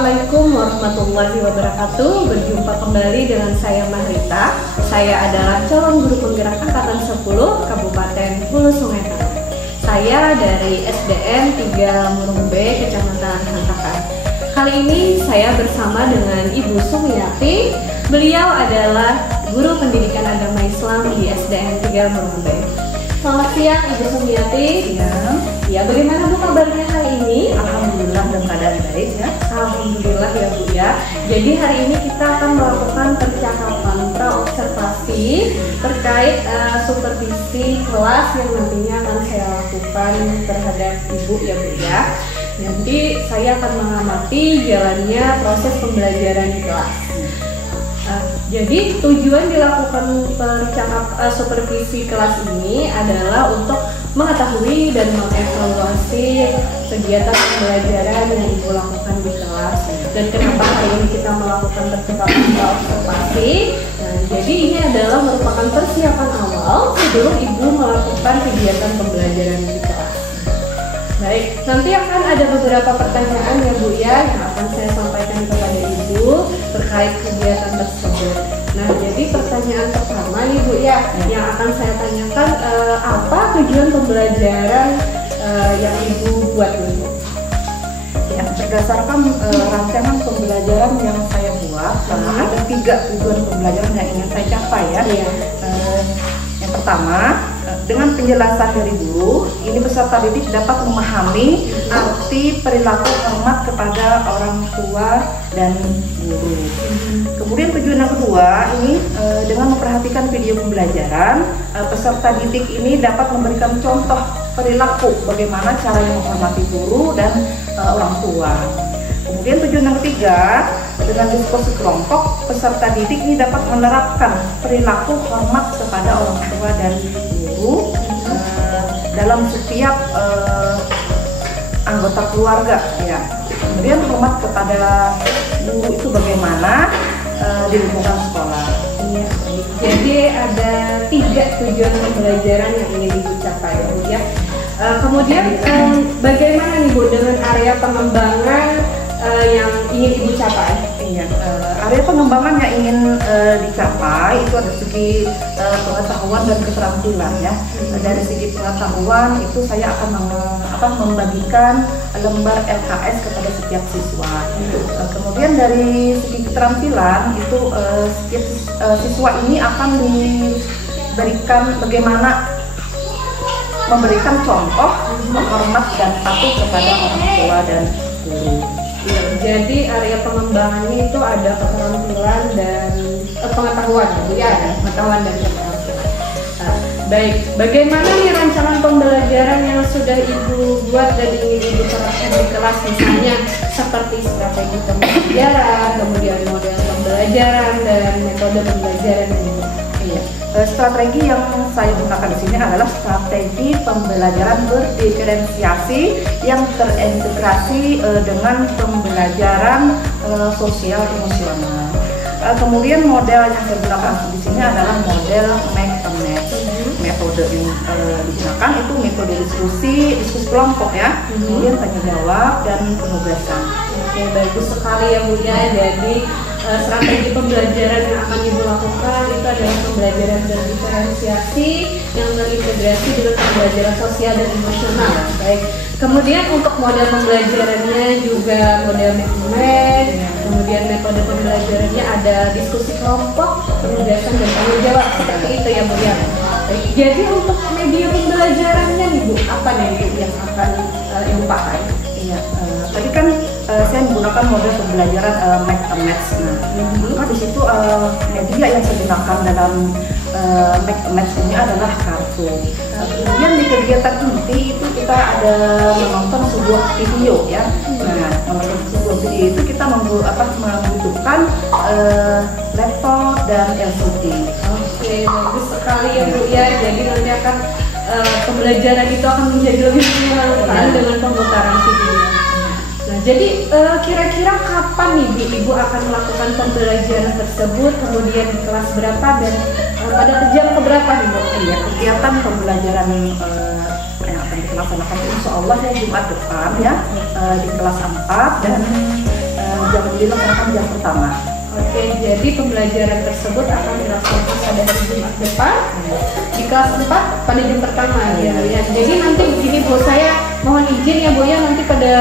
Assalamualaikum warahmatullahi wabarakatuh. Berjumpa kembali dengan saya Mahrita. Saya adalah calon guru penggerak angkatan 10 Kabupaten Hulu Sungai Tengah. Saya dari SDN 3 Murung B, Kecamatan Hantakan. Kali ini saya bersama dengan Ibu Sumiati. Beliau adalah guru pendidikan agama Islam di SDN 3 Murung B. Selamat siang Ibu Sumiati. Ya, bagaimana Bu kabarnya hari ini? Alhamdulillah dalam keadaan baik ya. Alhamdulillah ya Bu ya. Jadi hari ini kita akan melakukan percakapan praobservasi terkait supervisi kelas yang nantinya akan saya lakukan terhadap Ibu ya Bu ya. Nanti saya akan mengamati jalannya proses pembelajaran di kelas. Jadi tujuan dilakukan supervisi kelas ini adalah untuk mengetahui dan mengevaluasi kegiatan pembelajaran yang Ibu lakukan di kelas. Dan kenapa hari ini kita melakukan percakapan observasi? Nah, jadi ini adalah merupakan persiapan awal sebelum Ibu melakukan kegiatan pembelajaran di kelas. Baik, nanti akan ada beberapa pertanyaan ya Bu ya yang akan saya sampaikan kepada Ibu terkait kegiatan tersebut. Nah, jadi pertanyaan pertama nih Bu ya, yang akan saya tanyakan apa tujuan pembelajaran yang Ibu buat nih Bu? Ya, berdasarkan rancangan pembelajaran yang saya buat, ada 3 tujuan pembelajaran yang ingin saya capai ya. Yang pertama, dengan penjelasan dari guru, ini peserta didik dapat memahami arti perilaku hormat kepada orang tua dan guru. Kemudian tujuan yang kedua, ini dengan memperhatikan video pembelajaran, peserta didik ini dapat memberikan contoh perilaku bagaimana cara menghormati guru dan orang tua. Kemudian tujuan yang ketiga, dengan diskusi kelompok, peserta didik ini dapat menerapkan perilaku hormat kepada orang tua dan guru dalam setiap anggota keluarga ya. Kemudian hormat kepada guru itu bagaimana di lingkungan sekolah. Iya, jadi ada 3 tujuan pembelajaran yang ingin Ibu capai ya. Kemudian bagaimana nih Bu dengan area pengembangan yang ingin Ibu capai? Iya, area pengembangan yang ingin dicapai itu ada segi pengetahuan dan keterampilan ya. Dari segi pengetahuan itu saya akan membagikan lembar LKS kepada setiap siswa. Kemudian dari segi keterampilan itu setiap siswa ini akan diberikan bagaimana memberikan contoh menghormat dan patuh kepada orang tua dan guru. Jadi area pengembangannya itu ada keterampilan dan pengetahuan ya, pengetahuan dan keterampilan. Baik, bagaimana nih rancangan pembelajaran yang sudah Ibu buat dan ingin Ibu terapkan di kelas, misalnya seperti strategi pembelajaran, kemudian model pembelajaran dan metode pembelajaran ini? Iya. Strategi yang saya gunakan di sini adalah strategi pembelajaran berdiferensiasi yang terintegrasi dengan pembelajaran sosial emosional. Kemudian model yang saya gunakan di sini adalah model make a match. Metode yang digunakan itu metode diskusi kelompok ya. Kemudian tanya jawab dan penugasan. Oke, bagus sekali ya Bu ya. Jadi strategi pembelajaran yang akan Ibu lakukan itu adalah pembelajaran berdiferensiasi yang terintegrasi dengan pembelajaran sosial dan emosional. Baik. Kemudian untuk model pembelajarannya juga model match, kemudian metode pembelajarannya ada diskusi kelompok, penugasan dan tanggung jawab seperti itu ya Bu ya. Baik. Jadi untuk media pembelajarannya nih Bu, apa nih Bu yang akan Ibu pakai? Iya, tadi kan saya menggunakan model pembelajaran make a match. Nah, di situ media yang saya gunakan dalam make a match ini adalah kartu. Kemudian di kegiatan inti itu kita ada menonton sebuah video ya. Nah, menonton sebuah video itu kita membutuhkan laptop dan LCD. Oke, bagus sekali ya Bu ya. Jadi nanti akan pembelajaran itu akan menjadi lebih menyenangkan dengan pemutaran video. Nah, jadi kira-kira kapan nih Bu Ibu akan melakukan pembelajaran tersebut, kemudian di kelas berapa dan pada jam keberapa nih Bu? Iya, kegiatan pembelajaran yang akan kita laksanakan insya Allah ya Jumat depan ya di kelas 4 dan jam dilaksanakan jam pertama. Oke, jadi pembelajaran tersebut akan dilaksanakan pada hari Jumat depan di kelas 4 pada jam pertama ya. Jadi nanti begini Bu, saya mohon izin ya Bu ya, nanti pada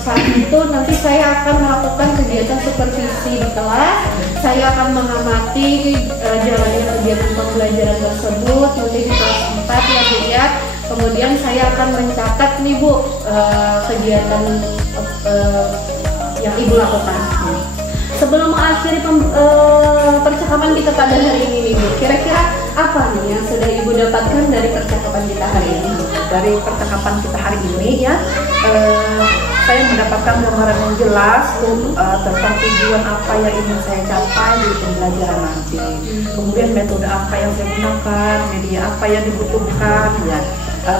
saat itu nanti saya akan melakukan kegiatan supervisi di kelas. Saya akan mengamati jalannya kegiatan pembelajaran tersebut nanti di kelas 4 ya Bu ya. Kemudian saya akan mencatat nih Bu kegiatan yang Ibu lakukan. Sebelum mengakhiri percakapan kita pada hari ini nih Bu, kira-kira apa nih yang sudah Ibu dapatkan dari percakapan kita hari ini? Dari percakapan kita hari ini ya, saya mendapatkan gambaran yang jelas tentang tujuan apa yang ingin saya capai di pembelajaran nanti. Kemudian metode apa yang saya gunakan, media apa yang dibutuhkan ya.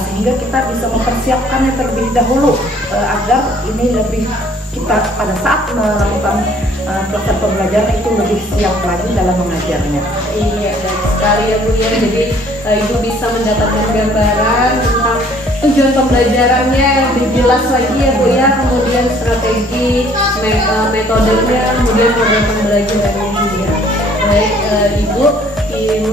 Sehingga kita bisa mempersiapkannya terlebih dahulu agar ini lebih kita pada saat melakukan proses pembelajaran itu lebih siap lagi dalam mengajarnya. Iya, baik sekali ya Bu ya. Jadi Ibu bisa mendapatkan gambaran tentang tujuan pembelajarannya yang lebih jelas lagi ya Bu ya. Kemudian strategi, metodenya, kemudian model pembelajarannya juga. Baik Ibu,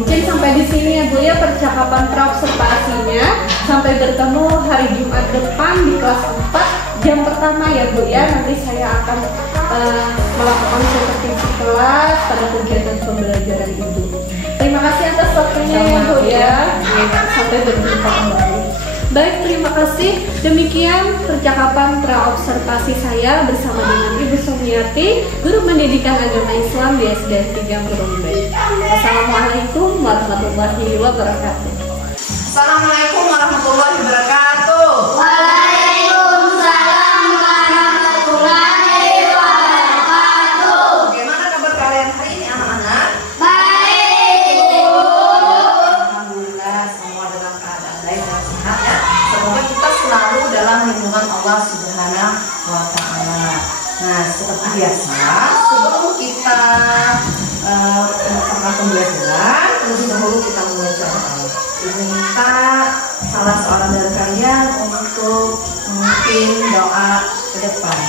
mungkin sampai di sini ya Bu ya percakapan praobservasinya. Sampai bertemu hari Jumat depan di kelas 4 jam pertama ya Bu ya. Nanti saya akan melakukan supervisi kelas pada kegiatan pembelajaran Ibu. Terima kasih atas waktunya ya Bu ya. Sampai berjumpa kembali. Baik, terima kasih. Demikian percakapan praobservasi saya bersama dengan Ibu Sumiati, Guru Pendidikan Agama Islam di SDN 3 Merumbay. Assalamualaikum warahmatullahi wabarakatuh. Assalamualaikum warahmatullahi wabarakatuh. Waalaikumsalam warahmatullahi wabarakatuh. Bagaimana kabar kalian hari ini anak-anak? Baik, Bu. Alhamdulillah semua dalam keadaan baik dan sehat ya. Semoga kita selalu dalam lindungan Allah Subhanahu wa Ta'ala. Nah, seperti biasa, sebelum kita melakukan pembelajaran, terlebih dahulu kita membaca doa. Minta salah seorang dari kalian untuk memimpin doa ke depan.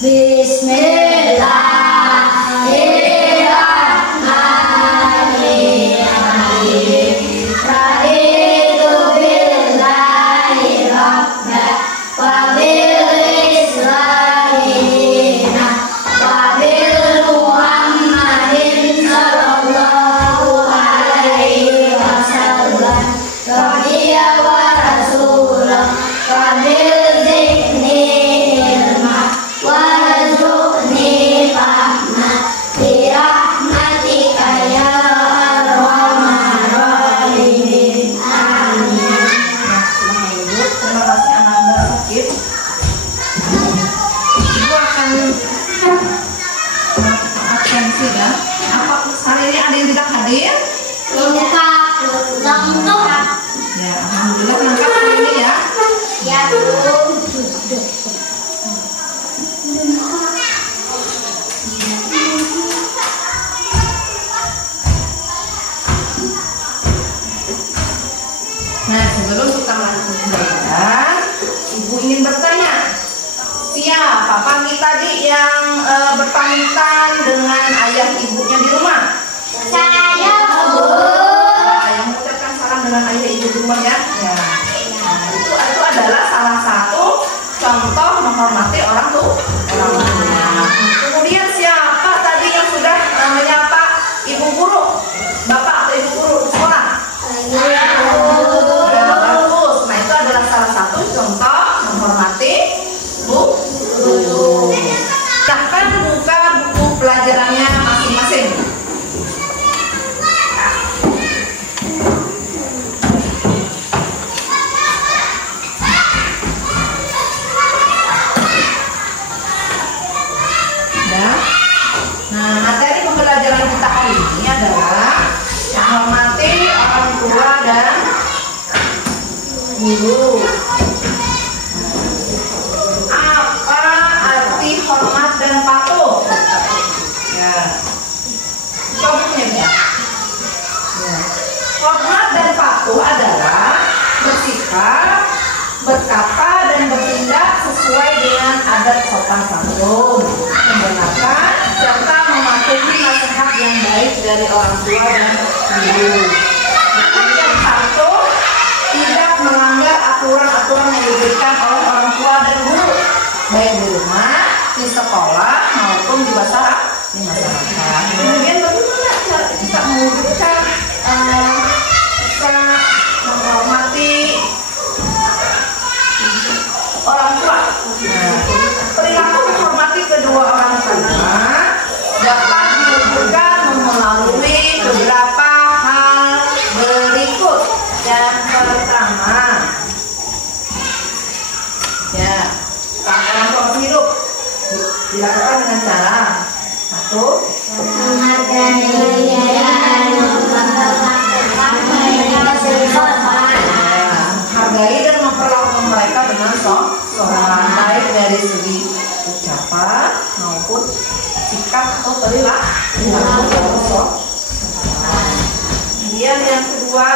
Bismillahirrahmanirrahim. Raditu billahi rabban wa bil islami dinan wa bil Muhammadin sallallahu alaihi wasallam nabiyya wa rasulah wa bil zikni ilma wa rzuqni fahma bi rahmatika ya arhamar rahimin. Amin. Nah, silahkan duduk. Terima kasih anak-anak sakit. Ibu akan melakukan absensi ya. Apa hari ini ada yang tidak hadir? Lengkap. Ya, alhamdulillah lengkap hari ini ya. Ya, Bu. Nah, sebelum kita melanjutkan pembelajaran, Ibu ingin bertanya, siapa pagi tadi yang berpamitan dengan ayah ibunya di rumah? Saya, Bu. Nah, yang mengucapkan salam dengan ayah ibu di rumah ya. Ya. Nah, itu adalah salah satu contoh menghormati orang tua. Kemudian siapa tadi yang sudah menyapa ibu guru, bapak atau ibu guru di sekolah? Saya, Bu. Ya, bagus. Nah, itu adalah salah satu contoh menghormati bu guru. Silahkan buka buku pelajarannya masing-masing. Ya. Nah, materi pembelajaran kita hari ini adalah menghormati orang tua dan guru. Apa arti hormat dan patuh? Ya. Coba punya dia. Ya. Hormat dan patuh adalah bersikap adat sopan santun, mendengarkan serta mematuhi nasihat yang baik dari orang tua dan guru. Yang satu, tidak melanggar aturan-aturan yang diberikan oleh orang tua dan guru, baik di rumah, di sekolah maupun di masyarakat. Kemudian bagaimana cara kita mewujudkan bisa menghormati orang tua? Perilaku menghormati kedua orang tua dapat diwujudkan melalui beberapa hal berikut. Yang pertama, ya, saat orang tua masih hidup dilakukan dengan cara satu, menghargai dan menghargai dan memperlakukan mereka dengan sopan, baik dari segi ucapan maupun sikap atau perilaku. Kemudian yang kedua,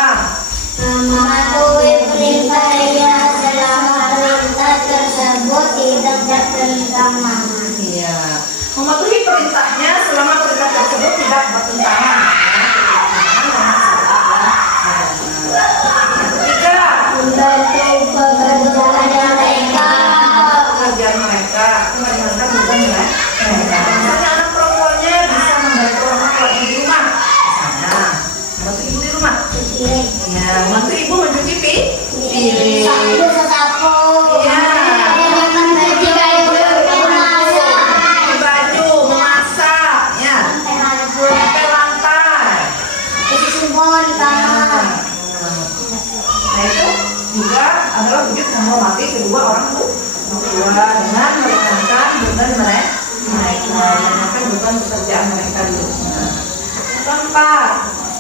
mematuhi perintah yang selama perintah tersebut tidak bertentangan. iya, mematuhi perintahnya selama perintah tersebut tidak bertentangan. Yang ketiga, Membantu pekerjaan mereka. pengajar mereka, menjalankan beban mereka. Misalnya anak perempuannya bisa membantu orang tua di rumah, misalnya membantu ibu di rumah. Ya, membantu ibu mencuci piring. Sapu. Iya. Mencuci Baju, memasak, ya, sampai lantai. semua di kamar. Nah itu juga adalah wujud menghormati kedua orang tua dengan meringankan beban mereka, meringankan beban pekerjaan mereka di rumah. Keempat,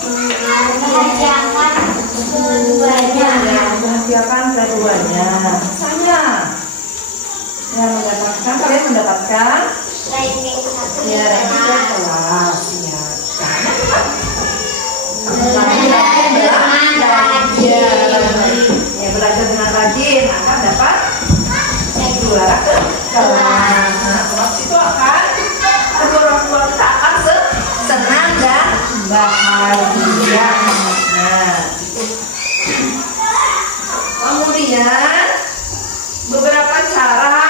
Mengerjakan keduanya. membahagiakan keduanya. Misalnya, ya kalian mendapatkan Ranking satu ya ranking kelas. kelas, ya. Belajar dengan rajin akan dapat juara kelas. Nah, kelas itu akan kedua orang tua kita akan senang dan bahagia. Nah, itu. Kemudian beberapa cara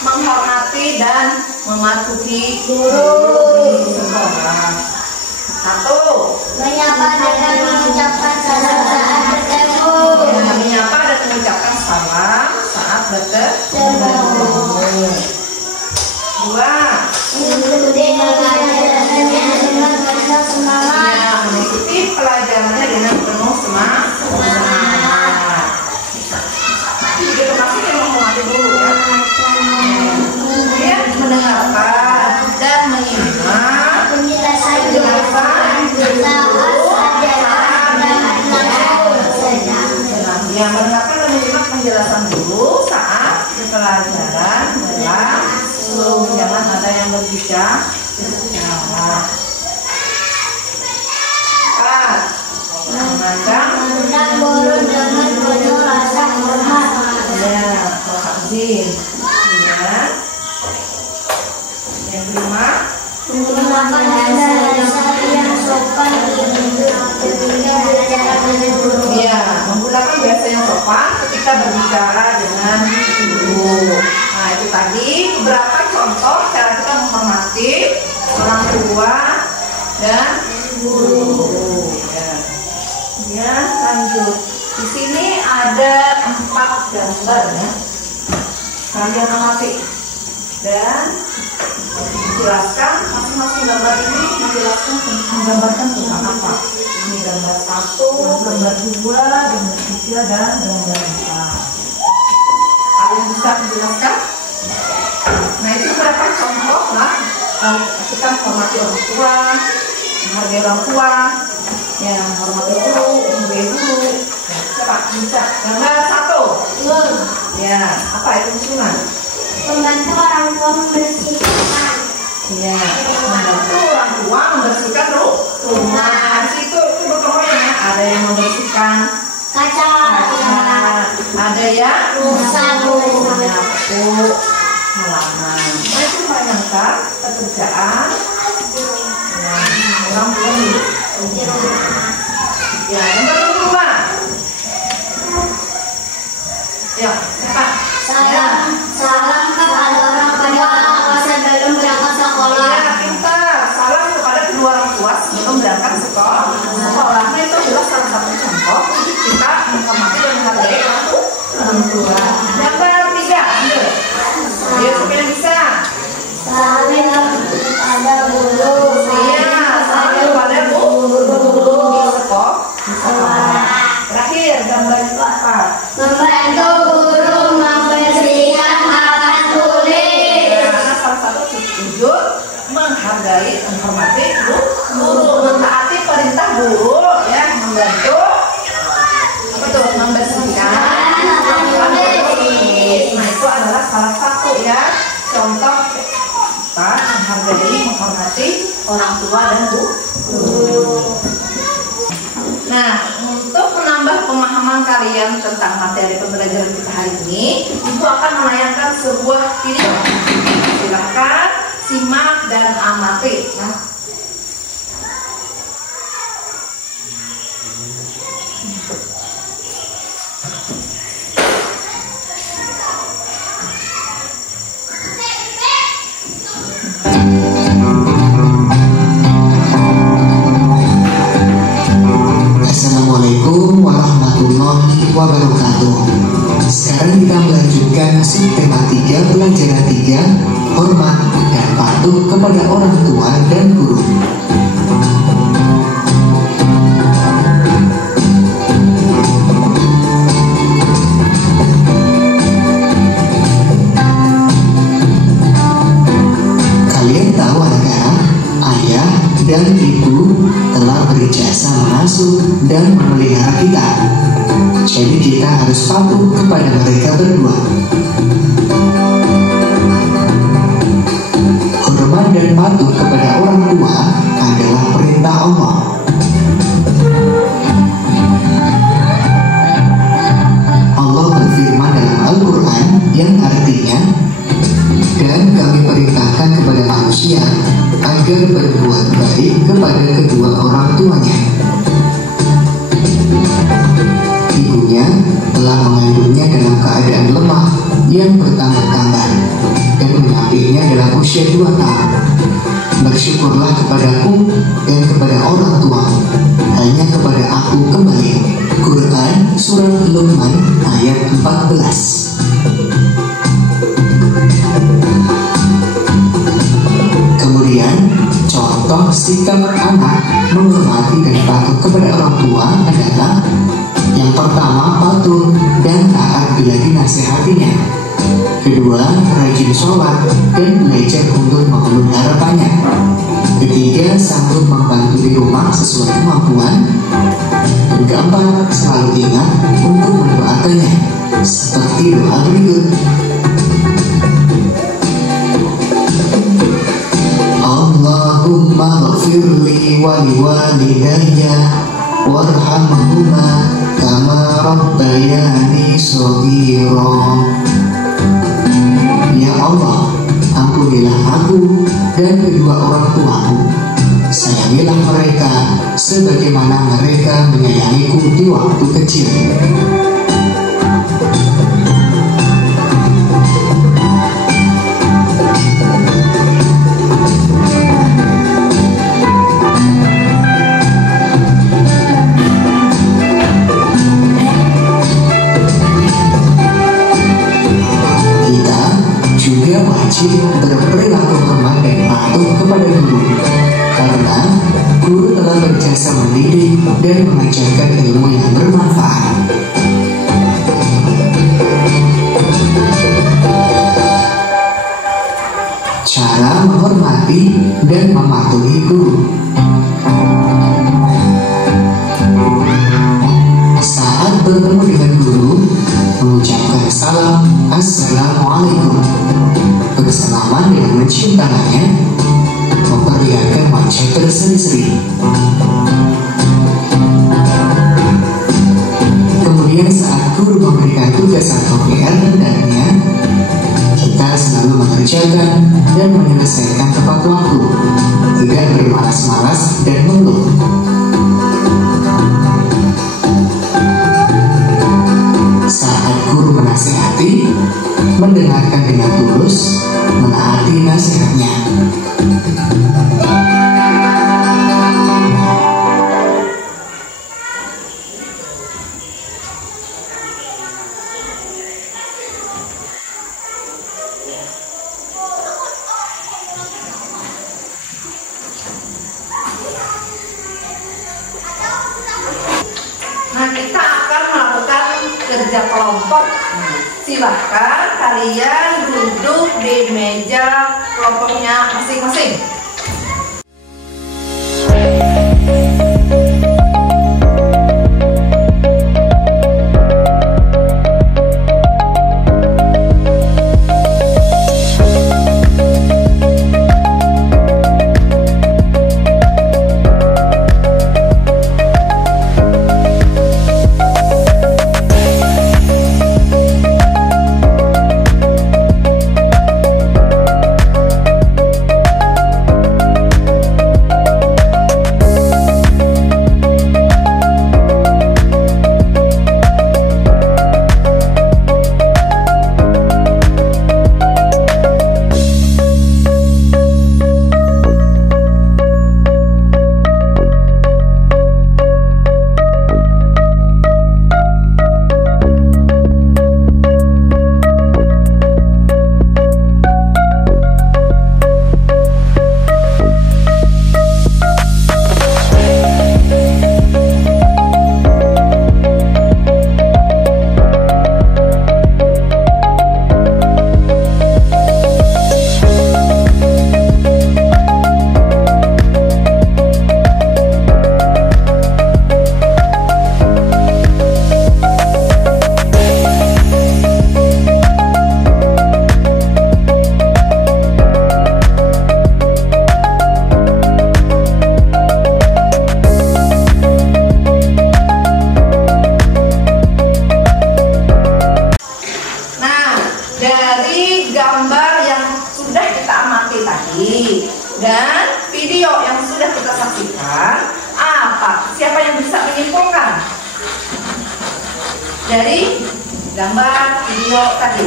menghormati dan mematuhi guru di sekolah. Satu, Menyapa dengan mengucapkan salam saat bertemu. menyapa dan mengucapkan salam saat bertemu. Dua, Mengikuti pelajarannya dengan penuh semangat. mengikuti pelajarannya dengan penuh semangat. Itu masih menghormati guru ya. Kemudian mendengarkan dan menyimak Penjelasan guru saat ajaran dan langsung saja. yang mendengarkan dan menyimak penjelasan guru saat pelajaran berlangsung. Jangan ada yang berbicara. Memandang Memandang guru dengan penuh rasa hormat. ya, takzim. Ya. Yang kelima, Menggunakan bahasa yang sopan ketika berbicara dengan guru. ya, menggunakan bahasa yang sopan ketika berbicara dengan guru. Nah, itu tadi beberapa contoh cara kita menghormati orang tua dan guru. Ya. Ya, lanjut. Di sini ada 4 gambar ya. Kalian amati dan dijelaskan masing-masing gambar ini menjelaskan menggambarkan tentang apa. Ini gambar 1, gambar 2, gambar 3 dan gambar 4. Kalian bisa menjelaskan? Nah, itu beberapa contoh lah. Kita menghormati orang tua, menghargai orang tua, ya, menghormati guru, menghargai guru. Ya, coba bisa. Gambar 1. Ya, apa itu musliman? Membantu orang tua membersihkan. Ya, membantu orang tua membersihkan rumah. Situ itu berkelompoknya. Ada yang membersihkan Kaca. ada yang Sapu. menyapu, mengerjakan pekerjaan orang tua dulu. Ya, nomor 2. Ya, cepat. Salam kepada orang tua sebelum berangkat sekolah. Ya, pintar. Salam kepada kedua orang tua sebelum berangkat sekolah. Nah, itu adalah salah satu contoh kita menghormati dan menghargai orang tua. Nomor 3, ambil. Ayo, siapa yang bisa? Salam kepada guru. Iya, salam kepada guru di sekolah. Terakhir, gambar 4. Membantu guru membersihkan papan tulis. Karena salah satu wujud menghargai, menghormati guru, mentaati perintah guru, ya, membantu apa tuh, membersihkan papan tulis. Nah, itu adalah salah satu ya contoh kita menghargai, menghormati orang tua dan guru. Nah, untuk menambah pemahaman kalian tentang materi pembelajaran kita hari ini, Ibu akan menayangkan sebuah video. Silahkan simak dan amati. Ya. Assalamualaikum warahmatullahi wabarakatuh. Sekarang kita melanjutkan subtema 3 pelajaran 3, hormat dan patuh kepada orang tua dan guru. Kalian tahu anak-anak, ayah dan ibu telah berjasa mengasuh dan memelihara kita. Jadi kita harus patuh kepada mereka berdua. Hormat dan patuh kepada orang tua adalah perintah Allah. Allah berfirman dalam Al-Quran yang artinya, dan kami perintahkan kepada manusia agar berbuat baik kepada kedua orang tuanya. Ibunya telah mengandungnya dalam keadaan lemah yang bertambah-tambah dan mengandungnya dalam usia 2 tahun. Bersyukurlah kepadaku dan kepada orang tuamu, hanya kepada aku kembali. Quran Surat Luqman ayat 14. Kemudian, contoh sikap anak menghormati dan patuh kepada orang tua adalah: yang pertama, patuh dan taat bila dinasihatinya. Kedua, rajin sholat dan belajar untuk memenuhi harapannya. Ketiga, sanggup membantu di rumah sesuai kemampuan. Dan keempat, selalu ingat untuk mendoakannya, seperti doa berikut. Allahumma ghafirli wa liwalidayya warhamhuma kama rabbayani shaghira. Ya Allah, ampunilah aku dan kedua orang tuaku. Sayangilah mereka sebagaimana mereka menyayangiku di waktu kecil. Wajib berperilaku hormat dan patuh kepada guru, karena guru telah berjasa mendidik dan mengajarkan ilmu yang bermanfaat. Cara menghormati dan mematuhi guru. Saat bertemu dengan guru, mengucapkan salam Assalamualaikum, bersalaman dengan mencium tangannya, memperlihatkan wajah berseri-seri. Kemudian saat guru memberikan tugas atau PR hendaknya kita selalu mengerjakan dan menyelesaikan tepat waktu, tidak bermalas-malas dan mengeluh. Saat guru menasihati, mendengarkan dengan tulus, menaati nasihatnya. Nah, kita akan melakukan kerja kelompok. Silahkan kalian duduk di meja kelompoknya masing-masing. Dan video yang sudah kita saksikan, siapa yang bisa menyimpulkan dari gambar video tadi?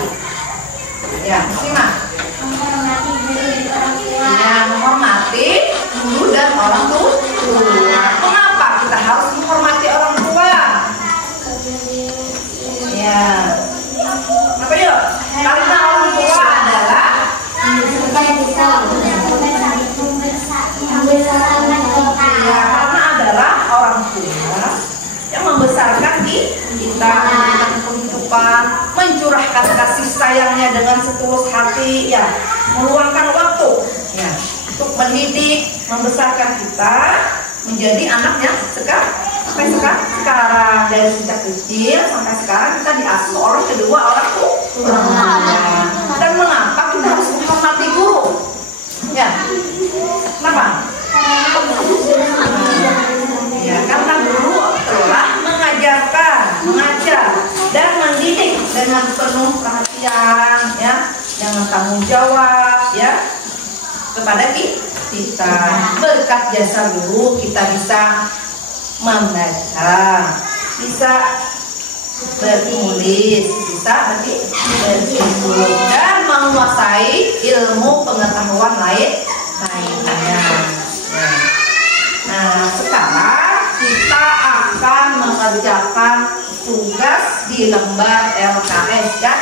Ya, Muslimah. Ya, menghormati guru dan orang tua. Kenapa kita harus menghormati orang tua? Ya, apa yuk? Karena orang tua adalah karena adalah orang tua yang membesarkan kita, memberikan kehidupan, mencurahkan kasih sayangnya dengan setulus hati, ya, meluangkan waktu, ya, untuk mendidik, membesarkan kita menjadi anaknya sampai sekarang dari sejak kecil sampai sekarang kita diasuh oleh kedua orang tua. Dan mengapa kita harus menghormati guru? Ya, kenapa? Ya, karena guru telah mengajarkan, mengajar, dan mendidik dengan penuh perhatian, ya, dengan tanggung jawab, ya, kepada kita. Berkat jasa guru kita bisa membaca, bisa bertulis, bisa berhitung, dan menguasai ilmu pengetahuan lainnya. Nah, sekarang kita akan mengerjakan tugas di lembar LKS, ya.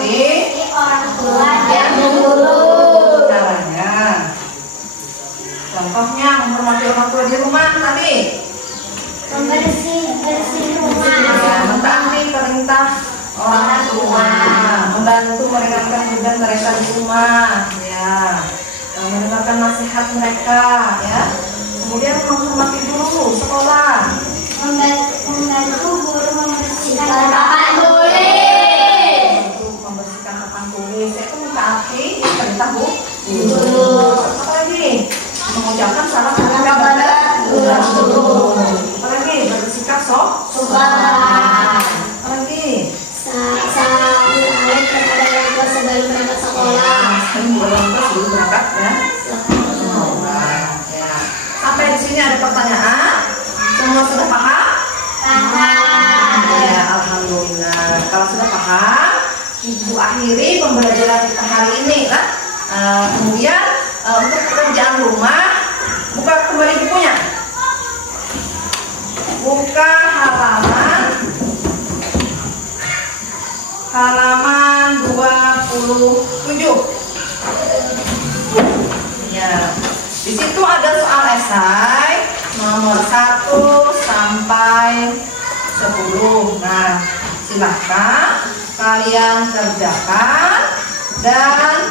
menguruskan orang tua dan guru. Caranya, contohnya menghormati orang tua di rumah tadi. Bersih rumah. Ya, mentaati perintah orang tua, membantu meringankan beban mereka di rumah, ya, mendengarkan nasihat mereka, ya. Kemudian menghormati guru sekolah, Membantu guru membersihkan papan tulis. untuk membersihkan papan tulis, itu mentaati perintah guru. Apa lagi? Mengucapkan salam kepada guru. Apa lagi? Bersikap sopan. Apa lagi? Salam kepada orang tua sebelum berangkat sekolah. Sebelum berangkat ya. Ya. Sampai di sini ada pertanyaan? Semua sudah paham? Paham. Ya, alhamdulillah. Kalau sudah paham, Ibu akhiri pembelajaran kita hari ini kan. Kemudian untuk pekerjaan rumah, buka kembali bukunya. Buka halaman 27. Ya. Di situ ada soal esai nomor 1 sampai 10. Nah, silahkan kalian kerjakan dan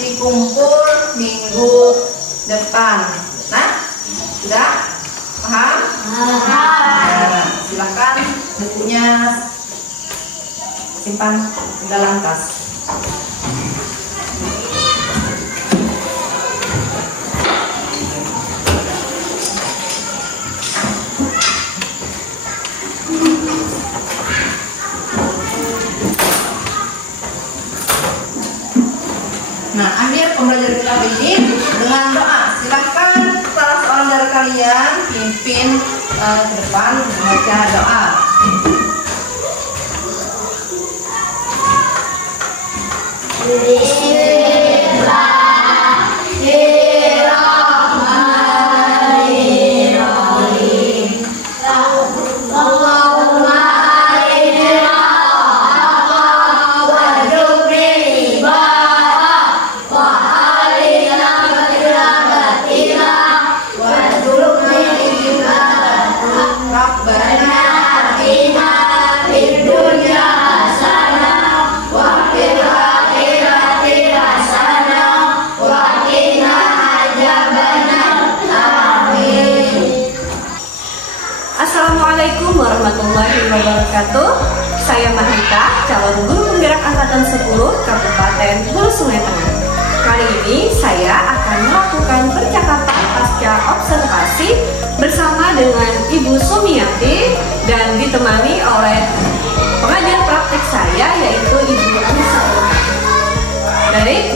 dikumpul minggu depan. Nah, sudah paham? Nah, silahkan bukunya simpan dalam tas. Nah, akhir pembelajaran kita hari ini dengan doa. Silakan salah seorang dari kalian pimpin ke depan membaca doa. Assalamualaikum warahmatullahi wabarakatuh. Saya Mahita, calon guru penggerak angkatan 10 Kabupaten Hulu Sungai Tengah. Kali ini saya akan melakukan percakapan pasca observasi bersama dengan Ibu Sumiati dan ditemani oleh pengajar praktik saya yaitu Ibu Anissa. Baik,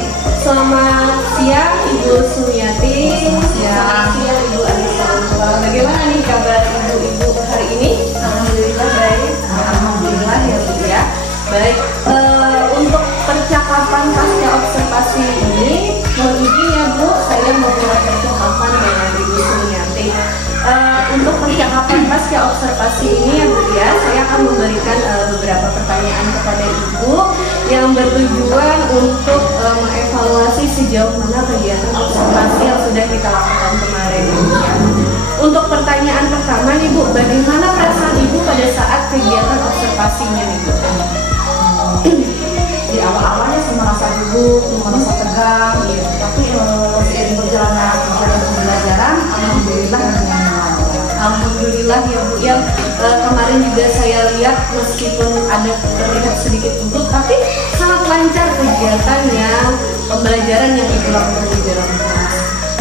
selamat siang Ibu Sumiati. Selamat siang Ibu Anissa. Bagaimana nih kabar ibu-ibu hari ini? Alhamdulillah baik. Alhamdulillah ya Bu ya. Baik, untuk percakapan pasca observasi ini, mohon izin ya Bu, saya mau mulai percakapan dengan Ibu Sumiati. Untuk percakapan pasca observasi ini ya Bu ya, saya akan memberikan beberapa pertanyaan kepada Ibu yang bertujuan untuk mengevaluasi sejauh mana kegiatan observasi yang sudah kita lakukan kemarin ya. Untuk pertanyaan pertama nih Bu, bagaimana perasaan Ibu pada saat kegiatan observasinya nih Bu? Di awal-awalnya sih merasa gugup, merasa tegang, gitu. Tapi seiring berjalannya pembelajaran, alhamdulillah dengan lancar. Alhamdulillah ya Bu, yang kemarin juga saya lihat meskipun ada terlihat sedikit gugup, tapi sangat lancar kegiatannya, pembelajaran yang Ibu lakukan di dalam kelas.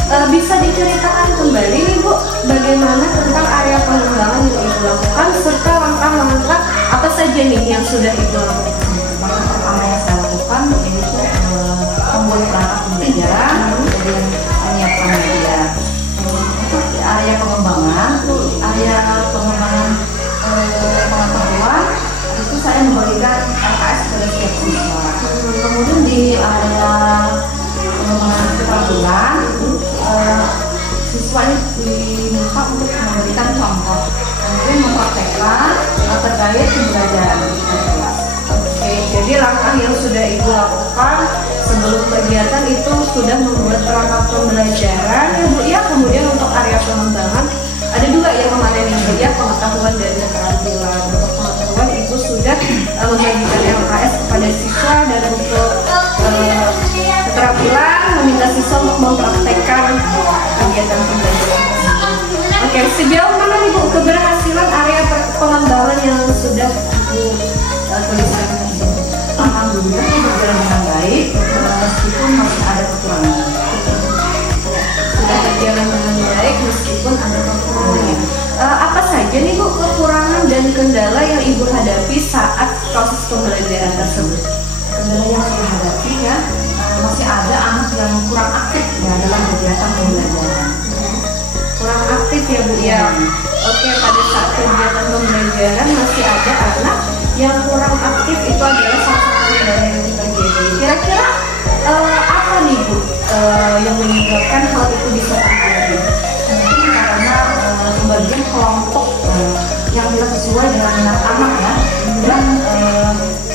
Bisa diceritakan kembali nih Bu, bagaimana tentang area pengembangan yang Ibu lakukan serta langkah-langkah apa saja nih yang sudah Ibu lakukan? Langkah pertama yang saya lakukan yaitu membuat perangkat pembelajaran, kemudian menyiapkan media. Untuk area pengembangan pengetahuan itu saya memberikan LKS kepada setiap siswa. Kemudian di area pengembangan keterampilan, siswa ini diminta untuk memberikan contoh, kemudian mempraktekkan terkait pembelajaran di kelas. Oke, jadi langkah yang sudah Ibu lakukan sebelum kegiatan itu sudah membuat perangkat pembelajaran ya Bu ya. Kemudian untuk area pengembangan ada juga yang kemarin Ibu ya, pengetahuan dan keterampilan. Untuk pengetahuan Ibu sudah membagikan LKS kepada siswa, dan untuk keterampilan meminta siswa untuk mempraktekkan kegiatan pembelajaran. Oke, sejauh mana Ibu keberhasilan area pengembangan yang sudah Ibu tuliskan tersebut? Alhamdulillah berjalan dengan baik, meskipun masih ada kekurangan. Sudah berjalan dengan baik meskipun ada kekurangan. Apa saja nih Bu kekurangan dan kendala yang Ibu hadapi saat proses pembelajaran tersebut? Kendala yang saya hadapi ya, masih ada anak yang kurang aktif ya dalam kegiatan pembelajaran. Kurang aktif ya Bu ya. Oke, pada saat kegiatan pembelajaran masih ada anak yang kurang aktif, itu adalah salah satu kendala yang terjadi. Kira-kira apa nih Bu yang menyebabkan hal itu bisa terjadi? Mungkin karena pembagian kelompok yang tidak sesuai dengan minat anak ya, dan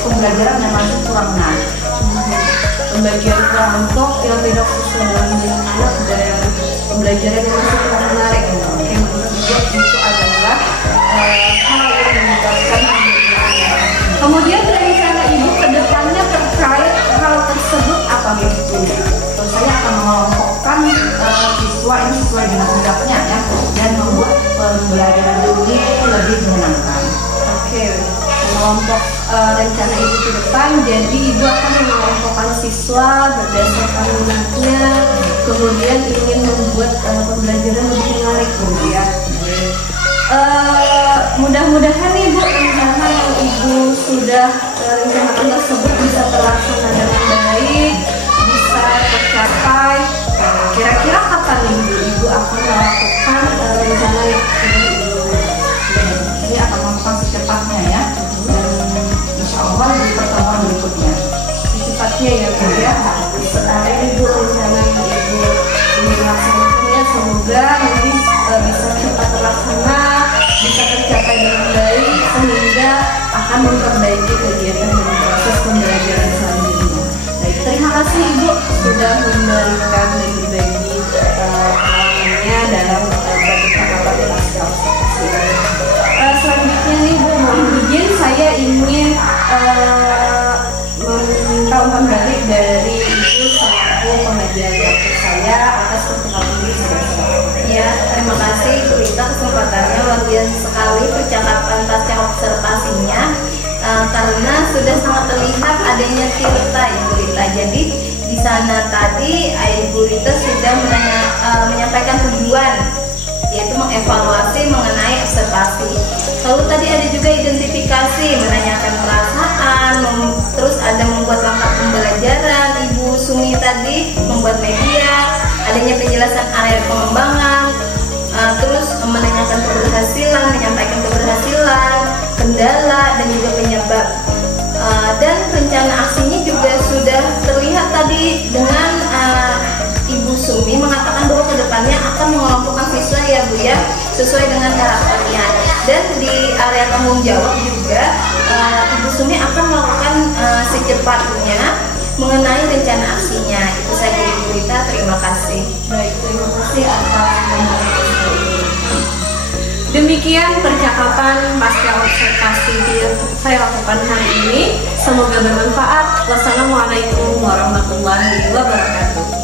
pembelajaran yang masih kurang menarik. Pembagian kelompok yang tidak sesuai dengan minat anak dan pembelajaran yang masih kurang menarik. Oke, menurut Ibu itu adalah hal yang menyebabkan pembelajaran. Kemudian rencana Ibu ke depannya terkait hal tersebut apa gitu? Saya akan mengelompokkan siswa ini sesuai dengan minatnya ya, dan membuat pembelajaran ini lebih menyenangkan. Oke, kelompok rencana Ibu ke depan, jadi Ibu akan mengelompokkan siswa berdasarkan minatnya, kemudian ingin membuat pembelajaran lebih menarik Bu ya. Mudah-mudahan Ibu rencana yang Ibu sudah rencanakan tersebut bisa terlaksana dengan baik, bisa tercapai. Kira-kira kapan Ibu akan melakukan rencana yang sudah Ibu? Saya akan melakukan secepatnya ya, dan insya Allah di pertemuan berikutnya. Secepatnya ya Bu ya. Sekarang Ibu rencana yang Ibu ingin laksanakannya, semoga nanti bisa cepat terlaksana, bisa tercapai dengan baik, sehingga akan memperbaiki kegiatan dan proses pembelajaran selanjutnya. Baik, terima kasih Ibu sudah memberikan dan berbagi pengalamannya dalam percakapan pasca observasi. Selanjutnya nih Bu, mohon izin saya ingin meminta umpan balik dari Ibu selaku pengajar praktik saya atas percakapan ini sebesar. Ya, terima kasih Bu Rita kesempatannya, luar biasa sekali percakapan pasca observasinya, karena sudah sangat terlihat adanya Tirta ya Bu Rita. Jadi di sana tadi Ibu Rita sudah menyampaikan tujuan, yaitu mengevaluasi mengenai observasi. Lalu tadi ada juga identifikasi, menanyakan perasaan, terus ada membuat langkah pembelajaran. Ibu Sumi tadi membuat media, adanya penjelasan area pengembangan, terus menanyakan keberhasilan, menyampaikan keberhasilan, kendala, dan juga penyebab. Dan rencana aksinya juga sudah terlihat tadi dengan Ibu Sumi mengatakan bahwa kedepannya akan mengelompokkan siswa ya Bu ya, sesuai dengan karakternya. Dan di area tanggung jawab juga Ibu Sumi akan melakukan secepatnya mengenai rencana aksinya. Itu saja Ibu Rita, terima kasih. Baik, terima kasih atas pembahasan. Demikian percakapan pasca observasi yang saya lakukan hari ini. Semoga bermanfaat. Wassalamualaikum warahmatullahi wabarakatuh.